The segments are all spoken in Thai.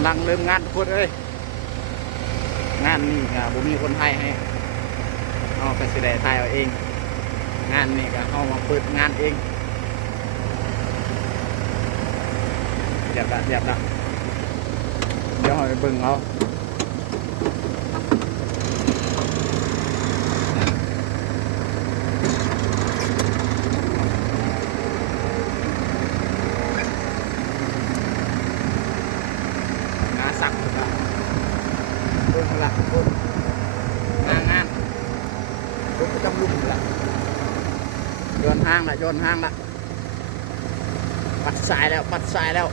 ำลังเริ่มงานทุกคนเอ้ยงานนี่ก็บ่มีคนไทยให้เอาไปแสดงไทยเอาเองงานนี่ก็เอามาเปิดงานเองเดี๋ยวเดี๋ยวเอาไปเบิ่งเอาสักละเบิ่งละงานรถประจำรุ่นละโยนห้างละปัดสายแล้ว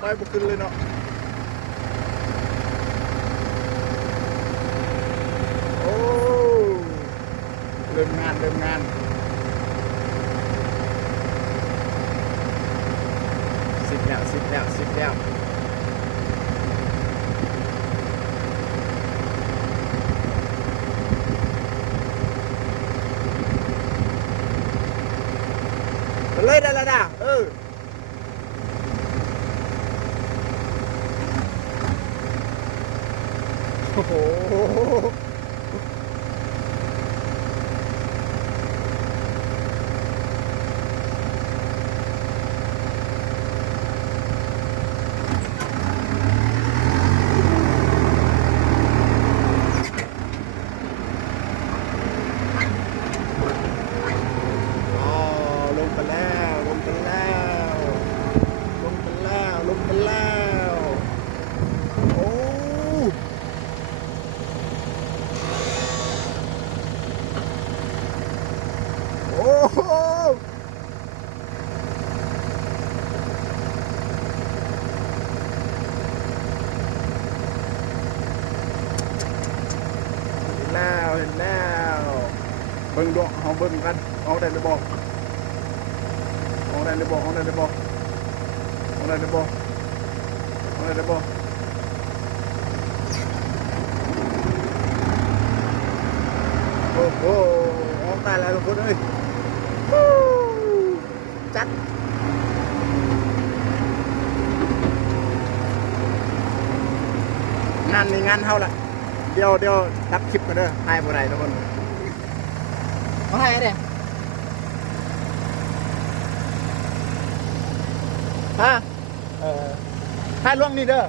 ไปบุกขึ้นเลยเนาะโอ้เริ่มงานสิบแล้วเลยได้แล้วนะโอ้โหลงไปแล้วโอ้โอ้โหเห็นแล้วเบิ่งดวงเอาเบิ่งกันเอาได้เลยบอกโอ้โหออกตายแล้วทุกคนเอ้ยจัดงานนี่งานเท่าละเดี๋ยวรับคลิปกันเด้อให้บ่ได้ทุกคนเอาให้เด้ฮะให้ล่วงนี่เด้อ